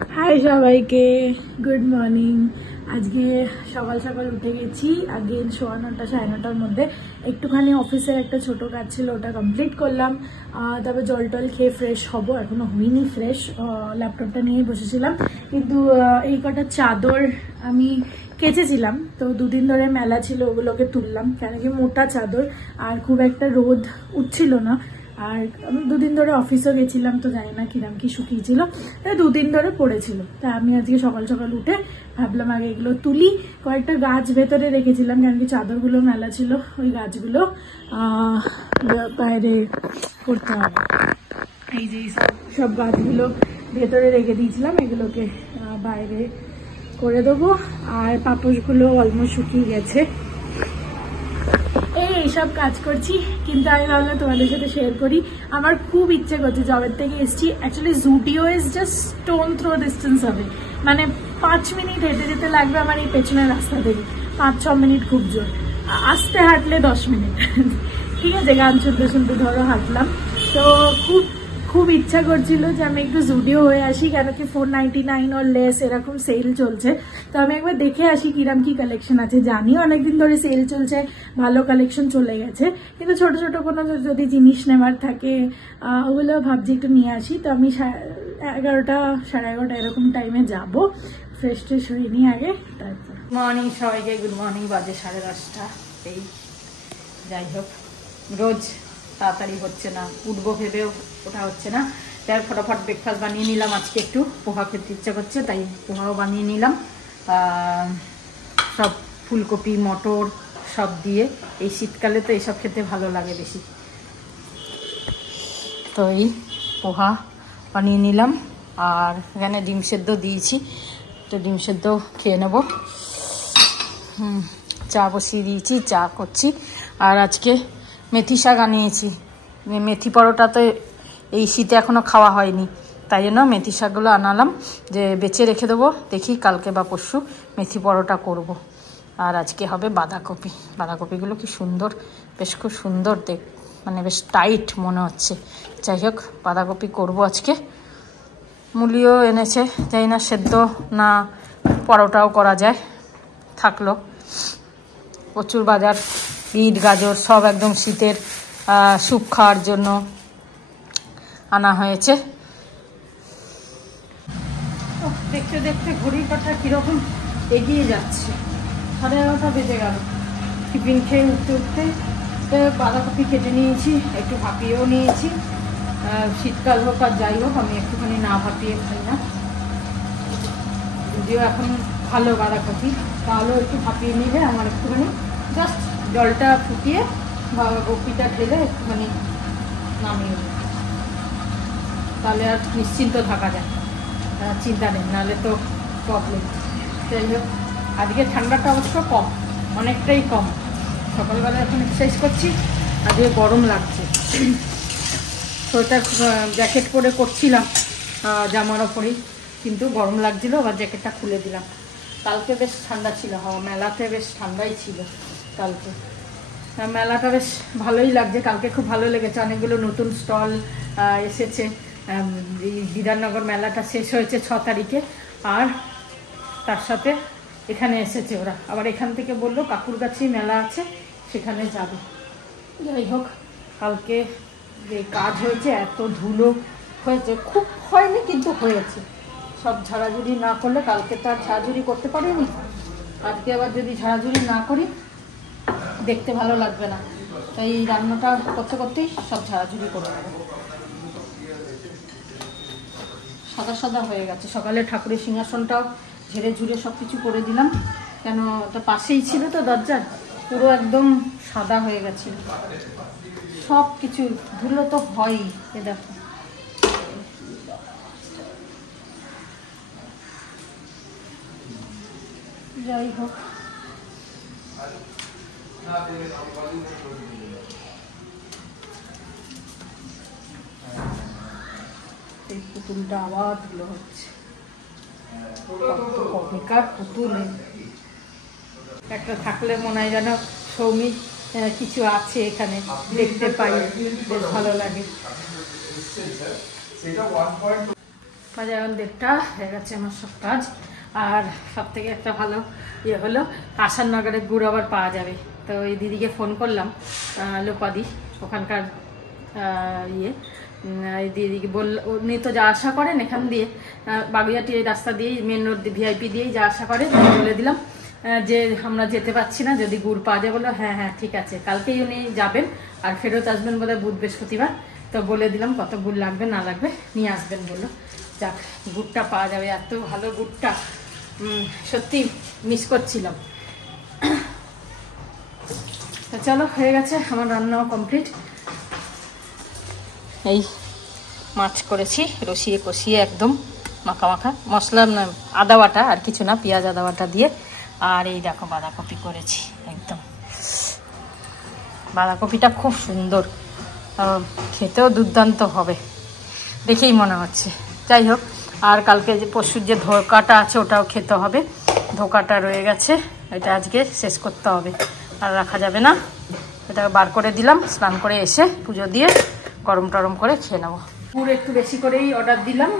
High সবাইকে, good morning. আজকে সকাল সকাল উঠে গেছি। আগে 9:15 9:30টার মধ্যে একটুখানি অফিসের একটা ছোট কাজ ছিল, ওটা কমপ্লিট করলাম। তারপর জল টল খেয়ে ফ্রেশ হব, এখনো হইনি ফ্রেশ। ল্যাপটপটা নিয়ে বসেছিলাম, কিন্তু এই কটা চাদর আমি কেচেছিলাম, তো দুদিন ধরে মেলা ছিল, ওগুলোকে তুললাম। কেন কি মোটা চাদর, আর খুব একটা রোদ উঠছিল না। আর আমি দুদিন ধরে অফিসও গেছিলাম, তো জানি না কিরম কি শুকিয়েছিল, দুদিন ধরে পড়েছিল। তা আমি আজকে সকাল সকাল উঠে ভাবলাম আগে এগুলো তুলি। কয়েকটা গাছ ভেতরে রেখেছিলাম, কারণ কি চাদরগুলো মেলা ছিল, ওই গাছগুলো বাইরে করতে হবে। এই যে সব গাছগুলো ভেতরে রেখে দিয়েছিলাম, এগুলোকে বাইরে করে দেবো। আর পাপোশগুলো অলমোস্ট শুকিয়ে গেছে। এইসব কাজ করছি, কিন্তু আমি ভাবলাম তোমাদের সাথে শেয়ার করি। আমার খুব ইচ্ছে করছে, জবের থেকে এসছি। Actually Zudio is just stone throw distance হবে, মানে 5 মিনিট হেঁটে যেতে লাগবে আমার এই পেছনের রাস্তা থেকে। 5-6 মিনিট খুব জোর, আস্তে হাঁটলে 10 মিনিট। ঠিক আছে, গান শুনতে শুনতে ধরো হাঁটলাম। তো খুব খুব ইচ্ছা করছিল যে আমি একটু জুডিও হয়ে আসি, কেন কি 499 or লেস এরকম সেল চলছে। তো আমি একবার দেখে আসি কিরম কি কালেকশন আছে। জানিও অনেকদিন ধরে সেল চলছে, ভালো কালেকশন চলে গেছে, কিন্তু ছোট ছোট কোনো যদি জিনিস নেওয়ার থাকে ওগুলো ভাবছি একটু নিয়ে আসি। তো আমি 11টা 11:30 এরকম টাইমে যাব, ফ্রেশ ট্রেশ হয়ে নিয়ে আগে। তারপর মর্নিং সবাইকে গুড মর্নিং। বাজে 10:30। এই যাই হোক, রোজ তাড়াতাড়ি হচ্ছে না, উঠবো ভেবেও ওটা হচ্ছে না। তাই ফটাফট ব্রেকফাস্ট বানিয়ে নিলাম। আজকে একটু পোহা খেতে ইচ্ছা করছে, তাই পোহাও বানিয়ে নিলাম। সব ফুলকপি মটর সব দিয়ে, এই শীতকালে তো এইসব খেতে ভালো লাগে বেশি। তো এই পোহা বানিয়ে নিলাম, আর এখানে ডিম সেদ্ধ দিয়েছি, তো ডিম সেদ্ধ খেয়ে নেবো। চা বসিয়ে দিয়েছি, চা করছি। আর আজকে মেথি শাক আনিয়েছি। মেথি পরোটা তো এই শীতে এখনও খাওয়া হয়নি, তাই জন্য মেথি শাকগুলো আনালাম, যে বেছে রেখে দেবো, দেখি কালকে বা পরশু মেথি পরোটা করব। আর আজকে হবে বাঁধাকপি। বাঁধাকপিগুলো কি সুন্দর, বেশ খুব সুন্দর মানে বেশ টাইট মনে হচ্ছে। যাই হোক, বাঁধাকপি করব আজকে। মুলিও এনেছে, জানি না সেদ্ধ না পরোটাও করা যায়। থাকলো প্রচুর বাজার, বিট গাজর সব একদম শীতের স্যুপ খাওয়ার জন্য আনা হয়েছে। দেখতে দেখতে ঘড়ির কাঁটা কীরকম এগিয়ে যাচ্ছে। 11:30 বেজে গেল। টিফিন খেয়ে উঠতে উঠতে বাঁধাকপি কেটে নিয়েছি, একটু ভাপিয়েও নিয়েছি। শীতকাল হোক আর যাই হোক, আমি একটুখানি না ভাপিয়ে খাই না, যদিও এখন ভালো বাঁধাকপি, তাহলেও একটু ভাপিয়ে নিলে আমার একটুখানি জাস্ট জলটা ফুটিয়ে কপিটা ঢেলে একটুখানি নামিয়ে নিই, তাহলে আর নিশ্চিন্ত থাকা যায়, চিন্তা নেই, নাহলে তো প্রবলেম। যাই হোক, আজকে ঠান্ডাটা অবশ্য কম, অনেকটাই কম। সকালবেলা এখন এক্সারসাইজ করছি, আজকে গরম লাগছে। সোয়েটার জ্যাকেট পরে করছিলাম জামার ওপরেই, কিন্তু গরম লাগছিলো, আবার জ্যাকেটটা খুলে দিলাম। কালকে বেশ ঠান্ডা ছিল, মেলাতে বেশ ঠান্ডাই ছিল কালকে। মেলাটা বেশ ভালোই লাগছে, কালকে খুব ভালো লেগেছে। অনেকগুলো নতুন স্টল এসেছে। এই বিধাননগর মেলাটা শেষ হয়েছে 6 তারিখে, আর তার সাথে এখানে এসেছে ওরা। আবার এখান থেকে বললো কাকুরগাছি মেলা আছে, সেখানে যাবে। যাই হোক, কালকে যে কাজ হয়েছে, এত ধুলো হয়েছে, খুব হয়নি কিন্তু হয়েছে। সব ঝাড়াঝুড়ি না করলে, কালকে তো আর ঝাড়াঝুড়ি করতে পারিনি, আজকে আবার যদি ঝাড়াঝুড়ি না করি দেখতে ভালো লাগবে না। তাই রান্নাটা করতে করতেই সব ঝাড়াঝুড়ি করে দেবো। সাদা সাদা হয়ে গেছে। সকালে ঠাকুরের সিংহাসনটাও ঝেড়ে ঝুড়ে সব কিছু করে দিলাম, কেন ওটা পাশেই ছিল তো দরজার, পুরো একদম সাদা হয়ে গেছে সব কিছু। ধুলো তো হয়ই, এ দেখো। যাই হোক, এই পুতুলটা আবার ধুলো হচ্ছে। কবেকার পুতুল একটা থাকলে মনে হয় যেন সৌমিক কিছু আছে এখানে, দেখতে পাই, বেশ ভালো লাগে। বাজে এখন 1:30 হয়ে গেছে আমার সব কাজ। আর সব থেকে একটা ভালো ইয়ে হলো আসার নগরে গুড় আবার পাওয়া যাবে। তো এই দিদিকে ফোন করলাম, লোপাদি ওখানকার এই দিদিকে উনি তো যা আশা করেন এখান দিয়ে বাগুইয়াটি এই রাস্তা দিয়েই মেন রোড ভিআইপি দিয়েই যা আশা করে, বলে দিলাম যে আমরা যেতে পারছি না, যদি গুড় পাওয়া যায়। বললো হ্যাঁ হ্যাঁ ঠিক আছে, কালকেই উনি যাবেন আর ফেরত আসবেন বোধহয় বুধ বৃহস্পতিবার। তো বলে দিলাম কত গুড় লাগবে না লাগবে নিয়ে আসবেন বললো। যাক গুড়টা পাওয়া যাবে, এত ভালো গুড়টা সত্যি মিস করছিলাম। তো চলো হয়ে গেছে আমার রান্নাও কমপ্লিট। এই মাছ করেছি রসিয়ে কষিয়ে একদম মাখা মাখা, মশলা আদা বাটা আর কিছু না, পেঁয়াজ আদা বাটা দিয়ে। আর এই দেখো বাঁধাকপি করেছি, একদম বাঁধাকপিটা খুব সুন্দর, খেতেও দুর্দান্ত হবে দেখেই মনে হচ্ছে। যাই হোক, আর কালকে যে পরশুর যে ধোকাটা আছে ওটাও খেতে হবে, ধোকাটা রয়ে গেছে, এটা আজকে শেষ করতে হবে, আর রাখা যাবে না। এটা বার করে দিলাম, স্নান করে এসে পুজো দিয়ে গরম টরম করে খেয়ে নেবো। গুড় একটু বেশি করেই অর্ডার দিলাম,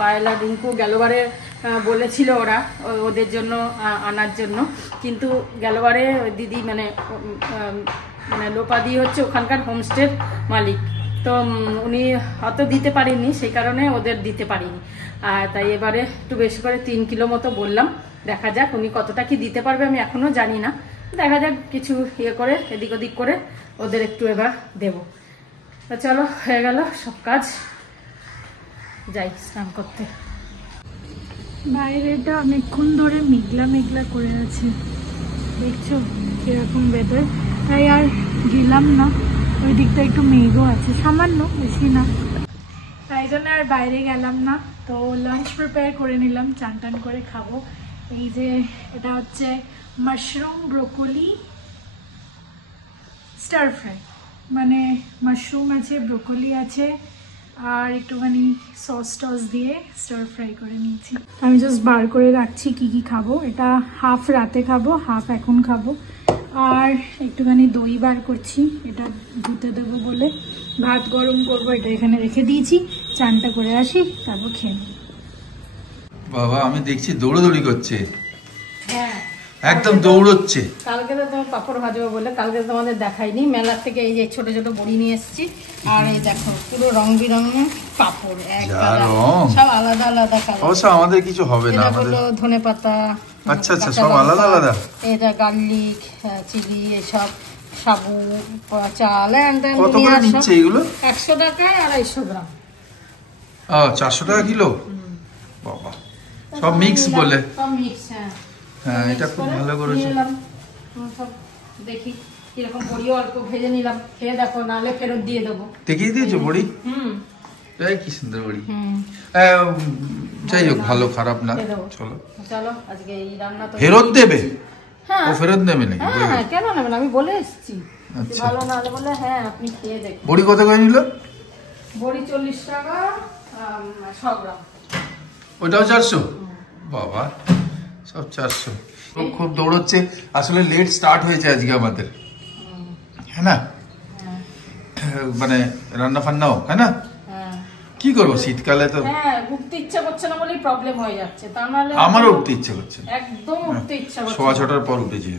পায়েলা রিঙ্কু গেলবারে বলেছিল ওরা ওদের জন্য আনার জন্য, কিন্তু গেলবারে দিদি মানে লোপাদি হচ্ছে ওখানকার হোমস্টের মালিক, তো উনি অত দিতে পারেননি, সেই কারণে ওদের দিতে পারিনি। আর তাই এবারে একটু বেশি করে 3 কিলো মতো বললাম, দেখা যাক উনি কতটা কি দিতে পারবে আমি এখনো জানি না, দেখা যাক কিছু ইয়ে করে এদিক ওদিক করে ওদের একটু এবার দেবো। তো চলো হয়ে গেল সব কাজ, যাই স্নান করতে। বাইরেটা অনেকক্ষণ ধরে মেঘলা মেঘলা করে আছে, দেখছো কিরকম ওয়েদার, তাই আর গেলাম না। ওই দিকটা একটু মেঘও আছে সামান্য, বেশি না, তাই জন্য আর বাইরে গেলাম না। তো লাঞ্চ প্রিপেয়ার করে নিলাম, চান টান করে খাবো। এই যে এটা হচ্ছে মাশরুম ব্রোকলি স্টার ফ্রাই, মানে মাশরুম আছে, ব্রোকলি আছে, আর একটুখানি সস টস দিয়ে স্টার ফ্রাই করে নিয়েছি। আমি জাস্ট বার করে রাখছি কি কি খাবো, এটা হাফ রাতে খাবো, হাফ এখন খাবো। আর একটুখানি দই বার করছি, এটা ধুতে দেবো বলে। ভাত গরম করবো, এটা এখানে রেখে দিয়েছি, চানটা করে আসি তারপর খেয়ে নেব। বাবা আমি দেখছি দৌড়াদৌড়ি করছে, হ্যাঁ একদম দৌড়চ্ছে। কালকে তো তোমার পাপড় ভাজবো বলে কালকে তোমাদের দেখাইনি, মেলার থেকে এই যে ছোট ছোট বড়ি নিয়ে এসেছি। আর এই দেখো পুরো রং বিরঙের পাপড়, সব আলাদা আলাদা কালার। অবশ্য আমাদের কিছু হবে না, আমাদের ধনে পাতা, আচ্ছা আচ্ছা সব আলাদা আলাদা, এটা গার্লিক, চিলি, এসব সাবু, চাল। কত করে নিচ্ছে এগুলো? 100 টাকায় 250 গ্রাম। 400 টাকা কিলো? বাবা সব মিক্স বলে? সব মিক্স, হ্যাঁ হ্যাঁ এটা খুব ভালো করেছে। সব দেখি কিরকম, বড়িও অল্প ভেজে নিলাম, খেয়ে দেখো, নাহলে ফেরত দিয়ে দেবো। দেখিয়ে দিয়েছো বড়ি? কি সুন্দর বড়ি। যাই হোক ভালো খারাপ না, চলো চলো আজকে এই রান্না তো ফেরত দেবে। হ্যাঁ ও ফেরত নেবে নাকি? হ্যাঁ কেন নেবেন, আমি বলে এসেছি ভালো না হলে বলে হ্যাঁ আপনি খেয়ে দেখুন। বড়ি কত করে নিল? বড়ি 40 টাকা 100 গ্রাম। ওইটাও 400? বাবা সব 400। খুব দৌড়চ্ছে, আসলে লেট স্টার্ট হয়েছে আজকে আমাদের, হ্যাঁ না, মানে রান্না ফান্নাও, হ্যাঁ না, কি করবো শীতকালে তো। হ্যাঁ উঠতে ইচ্ছা করছে না বলেই প্রবলেম হয়ে যাচ্ছে, তা নাহলে আমারও উঠতে ইচ্ছা করছে, একদম উঠতে ইচ্ছা করছে। 6:15 পর উঠেছি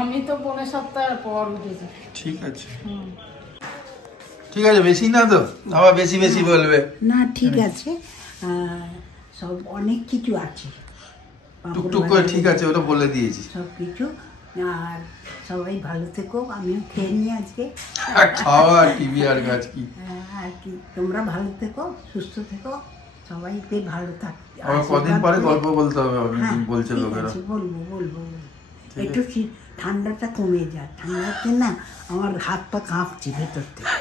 আমি তো 5:45 পর উঠেছি। ঠিক আছে ঠিক আছে, বেশি না তো, আবার বেশি বেশি বলবে না, ঠিক আছে, সব অনেক কিছু আছে, টুকটুক করে ঠিক আছে, ওটা বলে দিয়েছি সব কিছু। আর সবাই ভালো থেকো, আমিও খেয়ে নিই আজকে। খাওয়া টিভি আর কাজ কি, আর কি, তোমরা ভালো থেকো, সুস্থ থেকো, সবাইকে ভালো থাকতে। আবার কদিন পরে গল্প বলতে হবে, বলছে লোকেরা। বলবো একটু ঠান্ডাটা কমে যায়, ঠান্ডাতে না আমার হাত পা কাঁপছে ভেতর থেকে,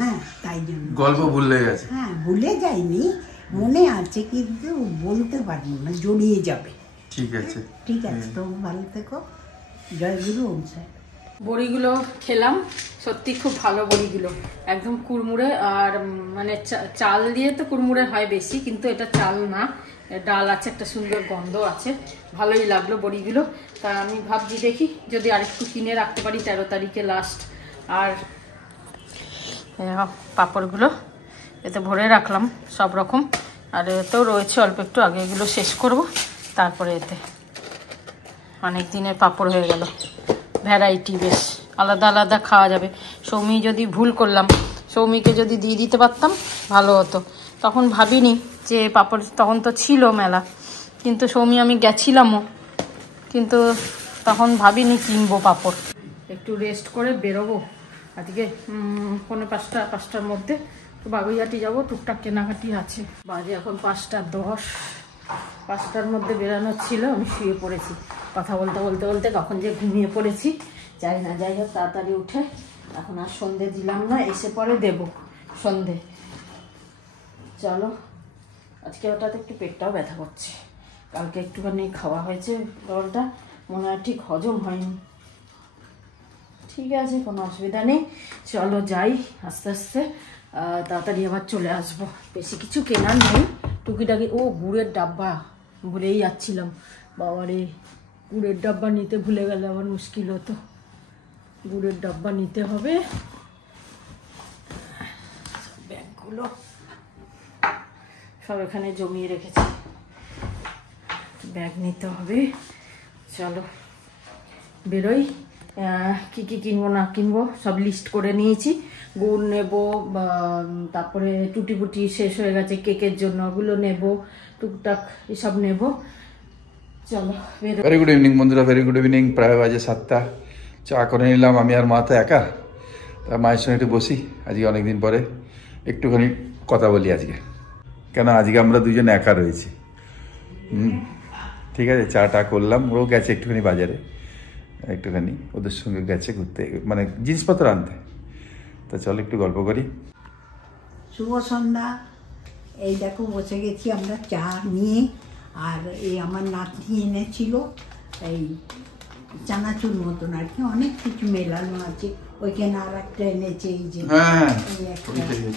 হ্যাঁ তাই জন্য। গল্প ভুলে গেছে? হ্যাঁ ভুলে যাইনি, মনে আছে কিন্তু বলতে পারবো না, জড়িয়ে যাবে। ঠিক আছে ঠিক আছে, তো ভালো থেকো, জয় গুরু ওম সাই। বড়িগুলো খেলাম, সত্যি খুব ভালো বড়িগুলো, একদম কুড়মুড়ে। আর মানে চাল দিয়ে তো কুড়মুড়ে হয় বেশি, কিন্তু এটা চাল না, ডাল আছে, একটা সুন্দর গন্ধ আছে, ভালোই লাগলো বড়িগুলো। তা আমি ভাবছি দেখি যদি আরেকটু কিনে রাখতে পারি, 13 তারিখে লাস্ট। আর পাঁপড়গুলো এতে ভরে রাখলাম সব রকম, আর এতেও রয়েছে অল্প একটু, আগে এগুলো শেষ করব, তারপরে এতে অনেক দিনের পাঁপড় হয়ে গেল। ভ্যারাইটি বেশ আলাদা আলাদা খাওয়া যাবে। সৌমি যদি ভুল করলাম, সৌমিকে যদি দিয়ে দিতে পারতাম ভালো হতো। তখন ভাবিনি যে পাঁপড়, তখন তো ছিল মেলা, কিন্তু সৌমি আমি গেছিলামও, কিন্তু তখন ভাবিনি কিনবো পাঁপড়। একটু রেস্ট করে বেরোবো আজকে 5:45টার মধ্যে তো বাগুইহাটি যাবো, টুকটাক কেনাকাটি আছে। বাজে এখন 5:10, 5টার মধ্যে বেরানোর ছিল। আমি শুয়ে পড়েছি, কথা বলতে বলতে বলতে কখন যে ঘুমিয়ে পড়েছি যাই না। যাই হোক তাড়াতাড়ি উঠে এখন আর সন্ধে দিলাম না, এসে পরে দেব সন্ধে। চলো, আজকে ওটাতে একটু পেটটাও ব্যথা করছে। কালকে একটুখানি খাওয়া হয়েছে জলটা, মনে হয় ঠিক হজম হয়নি। ঠিক আছে, কোনো অসুবিধা নেই। চলো যাই আস্তে আস্তে, তাড়াতাড়ি আবার চলে আসবো। বেশি কিছু কেনার নেই, টুকিটাকি। ও গুড়ের ডাব্বা ভুলেই যাচ্ছিলাম, বাবারে গুড়ের ডাব্বা নিতে ভুলে গেলে আবার মুশকিল হতো। গুড়ের ডাব্বা নিতে হবে। ব্যাগগুলো সব এখানে জমিয়ে রেখেছি, ব্যাগ নিতে হবে। চলো বেরোই। কি কি কিনবো না কিনবো সব লিস্ট করে নিয়েছি। গুড় নেব, তারপরে টুটি ফুটি শেষ হয়ে গেছে কেকের জন্য, ওগুলো নেব, টুকটাক এসব নেব। চলো বেরো। ভেরি গুড ইভিনিং বন্ধুরা, ভেরি গুড ইভিনিং। প্রায় বাজে 7টা। চা করে নিলাম আমি আর মা তো একা, তা মায়ের সঙ্গে একটু বসি। আজকে অনেকদিন পরে একটুখানি কথা বলি আজকে, কেন আজকে আমরা দুজন একা রয়েছি। ঠিক আছে, চাটা করলাম, ও গেছে একটুখানি বাজারে, একটুখানি ওদের সঙ্গে গেছে ঘুরতে, মানে জিনিসপত্র আনতে। তা চলো একটু গল্প করি। শুভ সন্ধ্যা। এই দেখো বসে গেছি আমরা চা নিয়ে, আর এই আমার নাতনি এনেছিল এই চানাচুর মতন আর কি, অনেক কিছু মেলানো আছে। ওইখানে আর একটা এনেছে, এই যে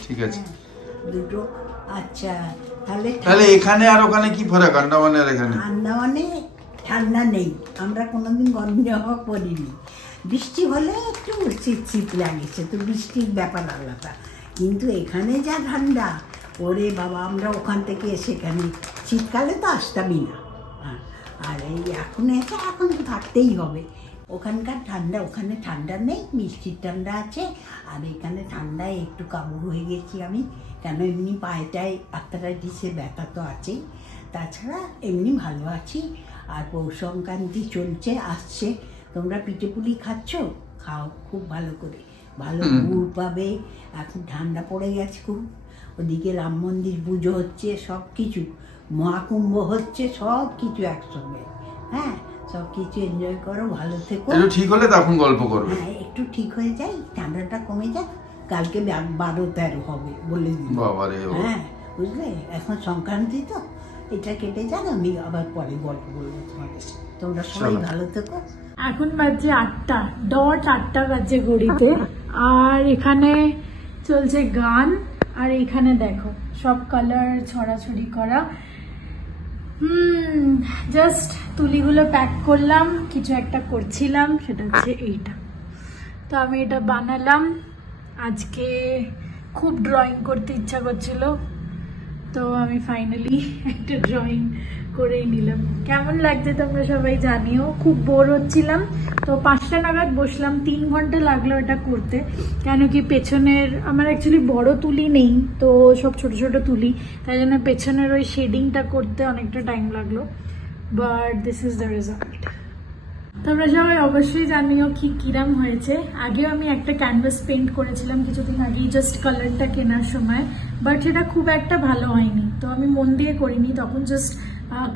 ঠিক আছে দুটো। আচ্ছা তাহলে তাহলে এখানে আর ওখানে কি ফারাক? আন্দামানে আর এখানে? আন্দামানে ঠান্ডা নেই, আমরা কোনোদিন গরম জামা পরিনি। বৃষ্টি হলে একটু শীত শীত লাগেছে, তো বৃষ্টির ব্যাপার আলাদা, কিন্তু এখানে যা ঠান্ডা, ওরে বাবা, আমরা ওখান থেকে এসে এখানে শীতকালে তো আসতামই না। আর এই এখন এসে এখন তো থাকতেই হবে। ওখানকার ঠান্ডা, ওখানে ঠান্ডা নেই, মিষ্টির ঠান্ডা আছে, আর এখানে ঠান্ডায় একটু কাবু হয়ে গেছি আমি, কেন এমনি পায়েটায় আর্থারাইটিসের ব্যথা তো আছেই, তাছাড়া এমনি ভালো আছি। আর পৌষ সংক্রান্তি চলছে, আসছে, তোমরা পিঠে পুলি খাচ্ছ, খাও খুব ভালো করে, ভালো গুড় পাবে। এখন ঠান্ডা পড়ে গেছে খুব, ওদিকে রাম মন্দির পুজো হচ্ছে, সব কিছু মহাকুম্ভ হচ্ছে, সব কিছু একসঙ্গে। হ্যাঁ, সব কিছু এনজয় করো, ভালো থেকো। একটু ঠিক হলে তখন গল্প করবো। হ্যাঁ, একটু ঠিক হয়ে যায়, ঠান্ডাটা কমে যাক, কালকে 12-13 হবে বলে দিই। হ্যাঁ বুঝলে, এখন সংক্রান্তি তো, এটা কেটে যাক, আমি আবার পরে গল্প বলবো তোমাদের। তোমরা সবাই ভালো থেকো। এখন বাজে 8টা, ডট 8টা বাজে ঘড়িতে, আর এখানে চলছে গান, আর এখানে দেখো সব কালার ছড়াছড়ি করা। জাস্ট তুলিগুলো প্যাক করলাম, কিছু একটা করছিলাম, সেটা হচ্ছে এইটা। তো আমি এটা বানালাম আজকে, খুব ড্রয়িং করতে ইচ্ছা করছিল, তো আমি ফাইনালি একটা ড্রয়িং করেই নিলাম। কেমন লাগছে তোমরা সবাই জানিও। খুব বোর হচ্ছিলাম, তো 5টা নাগাদ বসলাম, 3 ঘন্টা লাগলো এটা করতে। কেন কি পেছনের আমার অ্যাকচুয়ালি বড় তুলি নেই, তো সব ছোট ছোট তুলি, তাই জন্য পেছনের ওই শেডিংটা করতে অনেকটা টাইম লাগলো, but this is the result. তোমরা সবাই অবশ্যই জানিও কি কিরাম হয়েছে। আগেও আমি একটা ক্যানভাস পেইন্ট করেছিলাম কিছুদিন আগেই, জাস্ট কালারটা কেনার সময়, বাট সেটা খুব একটা ভালো হয়নি, তো আমি মন দিয়ে করিনি, তখন জাস্ট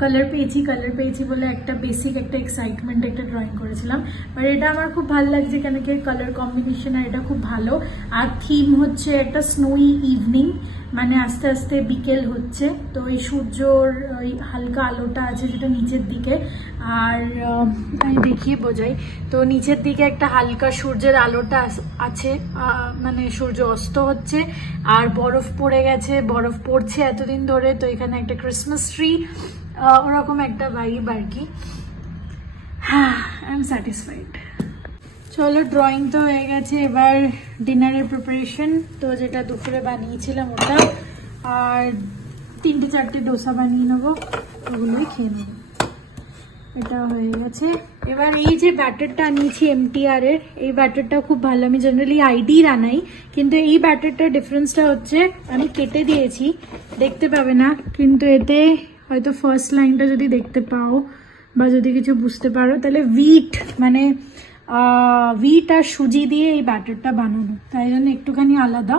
কালার পেয়েছি বলে একটা বেসিক একটা এক্সাইটমেন্ট একটা ড্রয়িং করেছিলাম। বাট এটা আমার খুব ভালো লাগছে, কেন কি কালার কম্বিনেশন আর এটা খুব ভালো। আর থিম হচ্ছে একটা স্নোই ইভিনিং, মানে আস্তে আস্তে বিকেল হচ্ছে, তো এই সূর্যর ওই হালকা আলোটা আছে সেটা নিচের দিকে, আর আমি দেখিয়ে বোঝাই, তো নিচের দিকে একটা হালকা সূর্যের আলোটা আছে, মানে সূর্য অস্ত হচ্ছে, আর বরফ পড়ে গেছে, বরফ পড়ছে এতদিন ধরে, তো এখানে একটা ক্রিসমাস ট্রি, ওরকম একটা ভাইব আর কি। হ্যাঁ, আই এম স্যাটিসফাইড। চলো, ড্রয়িং তো হয়ে গেছে, এবার ডিনারের প্রিপারেশন। তো যেটা দুপুরে বানিয়েছিলাম ওটা, আর 3-4টে ডোসা বানিয়ে নেবো, ওগুলোই খেয়ে নেবো। এটা হয়ে গেছে। এবার এই যে ব্যাটারটা আনিয়েছি MTR এর, এই ব্যাটারটা খুব ভালো। আমি জেনারেলি আইডির আনাই, কিন্তু এই ব্যাটারটার ডিফারেন্সটা হচ্ছে আমি কেটে দিয়েছি, দেখতে পাবে না, কিন্তু এতে হয়তো ফার্স্ট লাইনটা যদি দেখতে পাও বা যদি কিছু বুঝতে পারো, তাহলে উইট আর সুজি দিয়ে এই ব্যাটারটা বানানো, তাই জন্য একটুখানি আলাদা,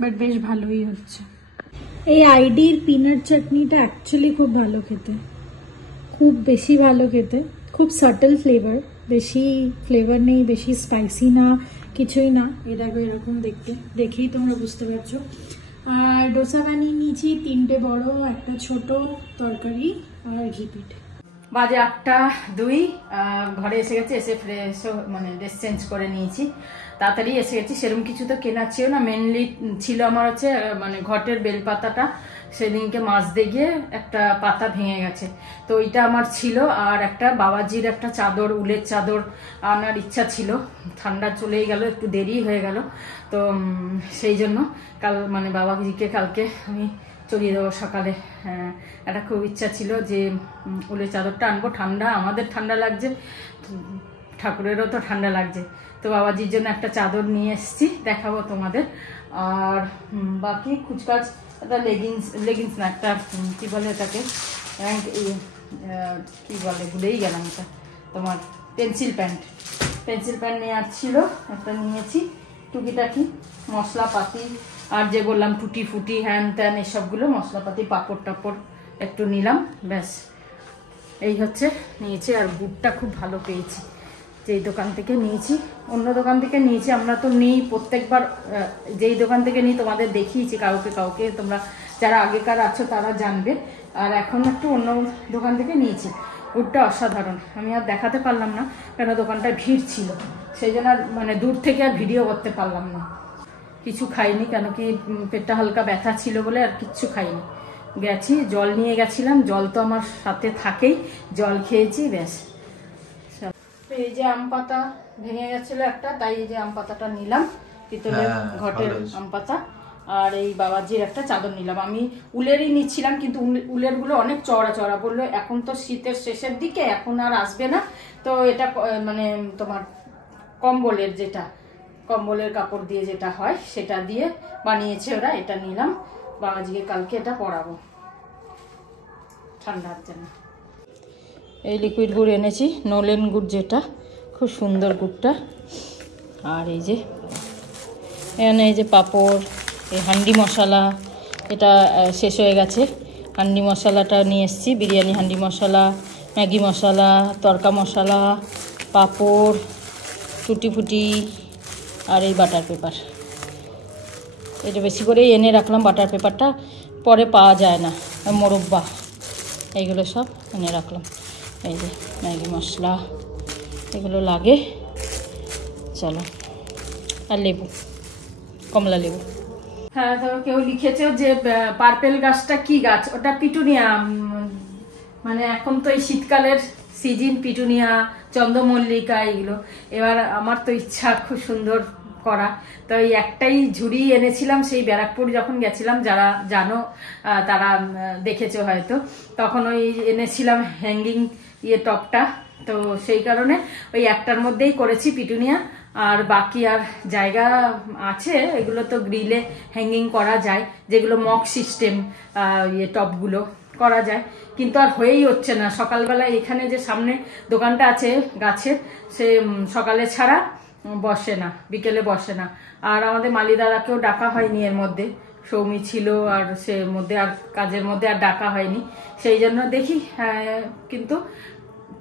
বাট বেশ ভালোই হচ্ছে। এই আইডির পিনাট চাটনিটা অ্যাকচুয়ালি খুব ভালো খেতে, খুব বেশি ভালো খেতে, খুব সাটল ফ্লেভার, বেশি ফ্লেভার নেই, বেশি স্পাইসি না, কিছুই না। এই দেখো এরকম দেখতে, দেখেই তোমরা বুঝতে পারছো। আর ডোসা বানিয়ে নিয়েছি 3টে বড়, একটা ছোট, তরকারি আর ঘি পিঠে। বাজে 8:02, ঘরে এসে গেছি, এসে ফ্রেশ মানে ড্রেস চেঞ্জ করে নিয়েছি, তাড়াতাড়ি এসে গেছি। সেরকম কিছু তো কেনার ছিল না, মেনলি ছিল আমার হচ্ছে মানে ঘটের বেলপাতাটা, সেদিনকে মাছ দিয়ে গিয়ে একটা পাতা ভেঙে গেছে, তো ওইটা আমার ছিল। আর একটা বাবাজির একটা চাদর, উলের চাদর আনার ইচ্ছা ছিল, ঠান্ডা চলেই গেল, একটু দেরি হয়ে গেল, তো সেই জন্য কাল মানে বাবাজিকে কালকে আমি চড়িয়ে দেবো সকালে। হ্যাঁ, একটা খুব ইচ্ছা ছিল যে উলের চাদরটা আনবো, ঠান্ডা, আমাদের ঠান্ডা লাগছে, ঠাকুরেরও তো ঠান্ডা লাগছে, তো বাবাজির জন্য একটা চাদর নিয়ে এসেছি, দেখাবো তোমাদের। আর বাকি কুচকাচ, একটা লেগিংস না, একটা কি বলে এটাকে, কি বলে ভুলেই গেলাম, এটা তোমার পেন্সিল প্যান্ট নেওয়ার ছিল, একটা নিয়েছি। টুকিটাকি মশলাপাতি আর যে বললাম টুটি ফুটি হ্যান ত্যান এসবগুলো মশলাপাতি, পাঁপড় টাপড় একটু নিলাম, ব্যাস এই হচ্ছে নিয়েছি। আর গুড়টা খুব ভালো পেয়েছি, যেই দোকান থেকে নিয়েছি, অন্য দোকান থেকে নিয়েছি আমরা তো নিই প্রত্যেকবার, যেই দোকান থেকে নিই তোমাদের দেখিয়েছি, কাউকে তোমরা যারা আগেকার আছো তারা জানবে। আর এখন একটু অন্য দোকান থেকে নিয়েছি, গুড়টা অসাধারণ। আমি আর দেখাতে পারলাম না কেন দোকানটায় ভিড় ছিল, সেই জন্য মানে দূর থেকে আর ভিডিও করতে পারলাম না। কিছু খাইনি, কেন কি পেটটা হালকা ব্যথা ছিল বলে আর কিচ্ছু খাইনি। গেছি, জল নিয়ে গেছিলাম, জল তো আমার সাথে থাকেই, জল খেয়েছি, ব্যাস। এই যে আম পাতা ভেঙে গেছিল একটা, তাই এই যে আম পাতাটা নিলাম, পিতলের ঘটের আম পাতা। আর এই বাবাজির একটা চাদর নিলাম, আমি উলেরই নিচ্ছিলাম, কিন্তু উলের গুলো অনেক চড়া বললো, এখন তো শীতের শেষের দিকে, এখন আর আসবে না, তো এটা মানে তোমার কম্বলের, যেটা কম্বলের কাপড় দিয়ে যেটা হয় সেটা দিয়ে বানিয়েছে ওরা, এটা নিলাম। বাবাজিকে কালকে এটা পরাবো ঠান্ডার জন্য। এই লিকুইড গুড় এনেছি, নলেন গুড়, যেটা খুব সুন্দর গুড়টা। আর এই যে এখানে এই যে পাঁপড়, এই হান্ডি মশলা, এটা শেষ হয়ে গেছে, হান্ডি মশলাটা নিয়ে এসেছি, বিরিয়ানি হান্ডি মশলা, ম্যাগি মশলা, তড়কা মশলা, পাঁপড়, টুটি ফুটি, আর এই বাটার পেপার। এটা বেশি করেই এনে রাখলাম, বাটার পেপারটা পরে পাওয়া যায় না, মোরব্বা, এইগুলো সব এনে রাখলাম। এই যে ম্যাগি মশলা, এগুলো লাগে। চলো, আর লেবু, কমলা লেবু। হ্যাঁ, তো কেউ লিখেছে যে পার্পেল গাছটা কি গাছ, ওটা পিটুনিয়া, মানে এখন তো এই শীতকালের সিজন, পিটুনিয়া, চন্দ্রমল্লিকা, এগুলো। এবার আমার তো ইচ্ছা খুব সুন্দর করা, তো এই একটাই ঝুড়ি এনেছিলাম সেই ব্যারাকপুর যখন গেছিলাম, যারা জানো তারা দেখেছো হয়তো, তখন ওই এনেছিলাম হ্যাঙ্গিং টপটা, তো সেই কারণে ওই একটার মধ্যেই করেছি পিটুনিয়া। আর বাকি আর জায়গা আছে, এগুলো তো গ্রিলে হ্যাঙ্গিং করা যায়, যেগুলো মক সিস্টেম টপগুলো করা যায়, কিন্তু আর হয়েই হচ্ছে না। সকালবেলা এখানে যে সামনে দোকানটা আছে গাছের, সে সকালে ছাড়া বসে না, বিকেলে বসে না। আর আমাদের মালিদাদাকেও ডাকা হয়নি এর মধ্যে, সৌমি ছিল আর সে মধ্যে আর কাজের মধ্যে আর ডাকা হয়নি, সেই জন্য দেখি। কিন্তু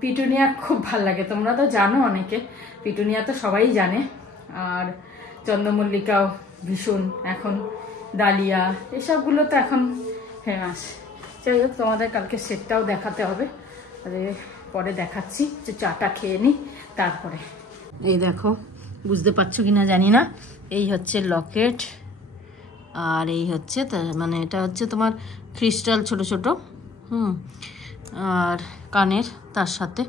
পিটুনিয়া খুব ভাল লাগে, তোমরা তো জানো অনেকে, পিটুনিয়া তো সবাই জানে। আর চন্দ্রমল্লিকাও ভীষণ, এখন ডালিয়া, এসবগুলো তো এখন ফেমাস। যাই হোক, তোমাদের কালকে সেটটাও দেখাতে হবে, পরে দেখাচ্ছি, চাটা খেয়ে নিই তারপরে। এই দেখো, বুঝতে পারছো কিনা জানি না, এই হচ্ছে লকেট, আর এই হচ্ছে মানে এটা হচ্ছে তোমার ক্রিস্টাল ছোট ছোট, আর কানের তার সাথে।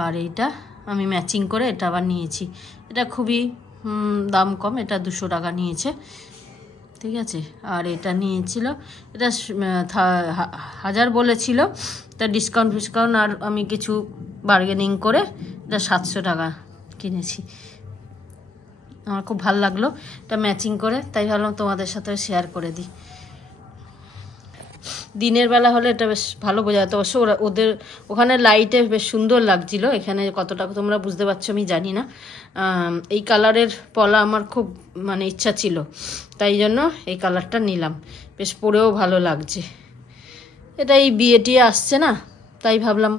আর এইটা আমি ম্যাচিং করে এটা আবার নিয়েছি, এটা খুবই দাম কম, এটা 200 টাকা নিয়েছে। ঠিক আছে। আর এটা নিয়েছিল, এটা 1000 বলেছিল, তা ডিসকাউন্ট আর আমি কিছু বার্গেনিং করে এটা 700 টাকা কিনেছি। আমার খুব ভালো লাগলো এটা ম্যাচিং করে, তাই ভাবলাম তোমাদের সাথে শেয়ার করে দিই। দিনের বেলা হলে এটা বেশ ভালো বোঝা যেত, অবশ্য ওদের ওখানে লাইটে বেশ সুন্দর লাগছিল। এখানে কতটা তোমরা বুঝতে পারছো আমি জানি না। এই কালারের পলা আমার খুব মানে ইচ্ছা ছিল, তাই জন্য এই কালারটা নিলাম, বেশ পরেও ভালো লাগছে। এটা এই বিয়েটি আসছে না, তাই ভাবলাম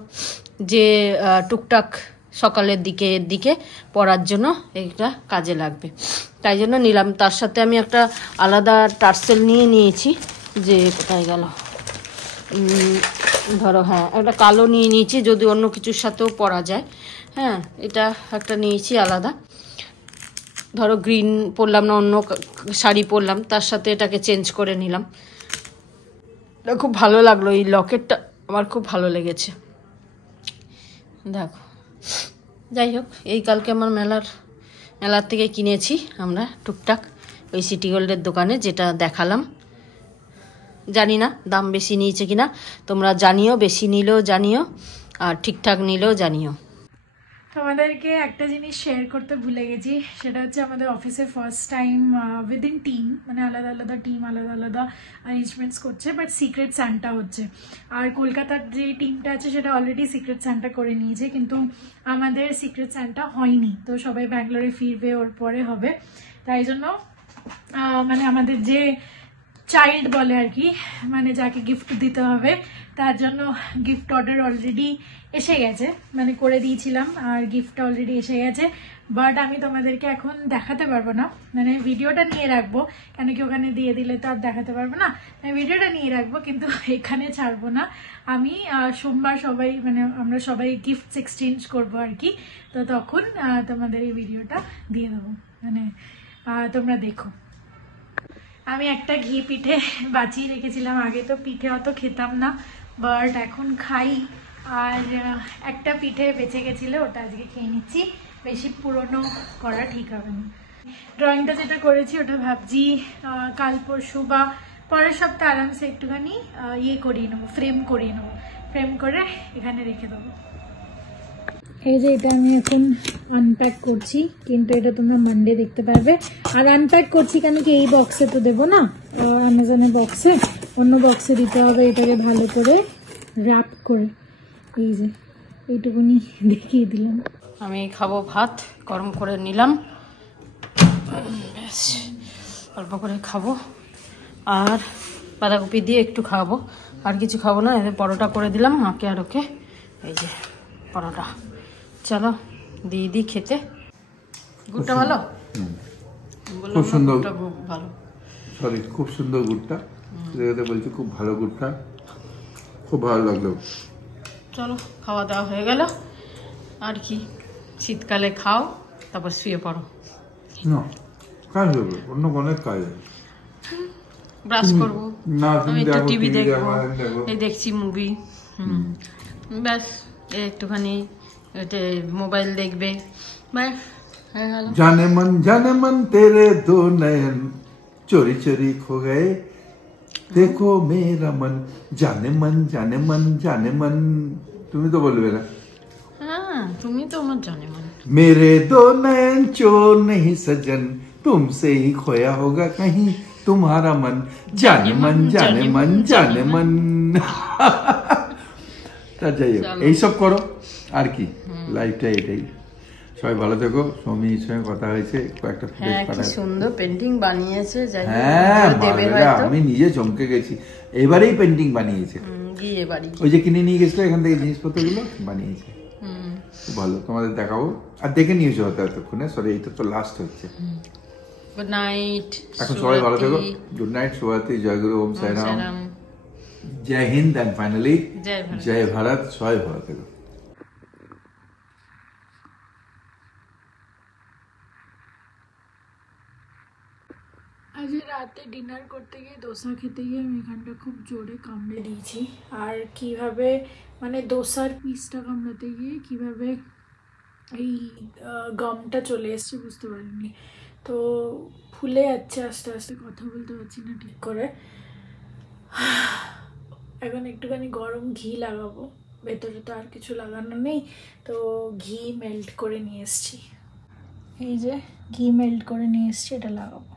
যে টুকটাক সকালের দিকে পরার জন্য এটা কাজে লাগবে, তাই জন্য নিলাম। তার সাথে আমি একটা আলাদা টার্সেল নিয়েছি, যে কোথায় গেল, ধরো হ্যাঁ একটা কালো নিয়েছি, যদি অন্য কিছুর সাথেও পরা যায়। হ্যাঁ এটা একটা নিয়েছি আলাদা, ধরো গ্রিন পরলাম না, অন্য শাড়ি পরলাম, তার সাথে এটাকে চেঞ্জ করে নিলাম। এটা খুব ভালো লাগলো, এই লকেটটা আমার খুব ভালো লেগেছে। দেখো, যাই হোক, এই কালকে আমার মেলার থেকে কিনেছি আমরা টুকটাক ওই সিটি গোল্ডের দোকানে, যেটা দেখালাম। জানি না দাম বেশি নিয়েছে কিনা, তোমরা জানিও, বেশি নিলেও জানিও আর ঠিকঠাক নিলেও জানিও। তোমাদেরকে একটা জিনিস শেয়ার করতে ভুলে গেছি, সেটা হচ্ছে আমাদের অফিসে ফার্স্ট টাইম উইদিন টিম, মানে আলাদা আলাদা টিম আলাদা আলাদা অ্যারেঞ্জমেন্টস করছে, বাট সিক্রেট সান্টা হচ্ছে। আর কলকাতার যে টিমটা আছে সেটা অলরেডি সিক্রেট সান্টা করে নিয়েছে, কিন্তু আমাদের সিক্রেট সান্টা হয়নি। তো সবাই ব্যাঙ্গালোরে ফিরবে, ওর পরে হবে। তাই জন্য মানে আমাদের যে চাইল্ড বলে আর কি, মানে যাকে গিফট দিতে হবে, তার জন্য গিফট অর্ডার অলরেডি এসে গেছে, মানে করে দিয়েছিলাম, আর গিফটটা অলরেডি এসে গেছে। বাট আমি তোমাদেরকে এখন দেখাতে পারবো না, মানে ভিডিওটা নিয়ে রাখবো, কেন কি ওখানে দিয়ে দিলে তো আর দেখাতে পারবো না। আমি ভিডিওটা নিয়ে রাখবো, কিন্তু এখানে ছাড়বো না। আমি সোমবার আমরা সবাই গিফটস এক্সচেঞ্জ করবো আর কি, তো তখন তোমাদের এই ভিডিওটা দিয়ে দেবো, মানে তোমরা দেখো। আমি একটা ঘি পিঠে বাঁচিয়ে রেখেছিলাম, আগে তো পিঠে অত খেতাম না, বাট এখন খাই। আর একটা পিঠে বেঁচে গেছিলো, ওটা আজকে খেয়ে নিচ্ছি, বেশি পুরনো করা ঠিক হবে না। ড্রয়িংটা যেটা করেছি ওটা ভাবছি কাল পরশু বা পরের সপ্তাহে আরামসে একটুখানি করিয়ে নেবো, ফ্রেম করিয়ে নেবো, ফ্রেম করে এখানে রেখে দেবো। এই যে এটা আমি এখন আনপ্যাক করছি, কিন্তু এটা তোমরা মানডে দেখতে পারবে। আর আনপ্যাক করছি কেন কি, এই বক্সে তো দেবো না, অ্যামাজনের বক্সে, অন্য বক্সে দিতে হবে। এটাকে ভালো করে র্যাপ করে, এই যে এইটুকুনি দেখিয়ে দিলাম। আমি খাবো ভাত, গরম করে নিলাম, অল্প করে খাবো, আর বাঁধাকপি দিয়ে একটু খাবো, আর কিছু খাবো না। এদের পরোটা করে দিলাম মাকে আর ওকে, এই যে পরোটা। চলো দিদি খেতে। গুড়টা ভালো, খুব সুন্দর, খুব ভালো, সরি খুব সুন্দর গুড়টা, বলছি খুব ভালো গুড়টা, খুব ভালো লাগলো। চলো খাওয়া দাওয়া হয়ে গেল, আর কি শীতকালে খাও, তারপর শুয়ে পড়ো। না কাজ হবে, অন্য অনেক কাজ আছে, ব্রাশ করবো, আমি একটু টিভি দেখবো, এই দেখছি মুভি, ব্যাস একটুখানি মোবাইল দেখবে, জানে মন তেরে দো নয়ন চোরি চোরি খো গয়ে, দেখো মেরা মন জানে মন। তুমি তো বলবে না? হ্যাঁ তুমি তো আমার জানে মন। मेरे दो नयन चोर नहीं सजन, तुमसे ही खोया होगा कहीं तुम्हारा मन, जाने मन। তা যাই হোক, এইসব করো আর কি, লাইফটা এটাই। সবাই ভালো থেকো। সমীর সঙ্গে কথা হয়েছে, কয়েকটা কি সুন্দর পেন্টিং বানিয়েছে। হ্যাঁ আমি নিজে চমকে গেছি, এবারেই পেন্টিং বানিয়েছে, ওই যে কিনে নিয়ে গেছিল এখান থেকে জিনিসপত্রগুলো বানিয়েছে, খুব ভালো। তোমাদের দেখাবো, আর দেখে নিয়েছো হয়তো এতক্ষণে, সরি এইটা তো লাস্ট হচ্ছে। গুড নাইট, এখন সবাই ভালো থেকো। গুড নাইট, শুভরাত্রি, জয় গুরু, ওম সাই রাম, জয় হিন্দ, এন্ড ফাইনালি জয় ভারত। সবাই ভালো থেকো। আজ রাতে ডিনার করতে গিয়ে, দোসা খেতে গিয়ে আমি এখানটা খুব জোরে কামড়ে দিয়েছি। আর কিভাবে মানে দোসার পিসটা কামড়াতে গিয়ে কিভাবে এই গামটা চলে এসছে বুঝতে পারিনি। তো ফুলে যাচ্ছে আস্তে আস্তে, কথা বলতে পারছি না ঠিক করে। এখন একটুখানি গরম ঘি লাগাবো, ভেতরে তো আর কিছু লাগানো নেই, তো ঘি মেল্ট করে নিয়ে এসছি। এই যে ঘি মেল্ট করে নিয়ে এসছি, এটা লাগাবো।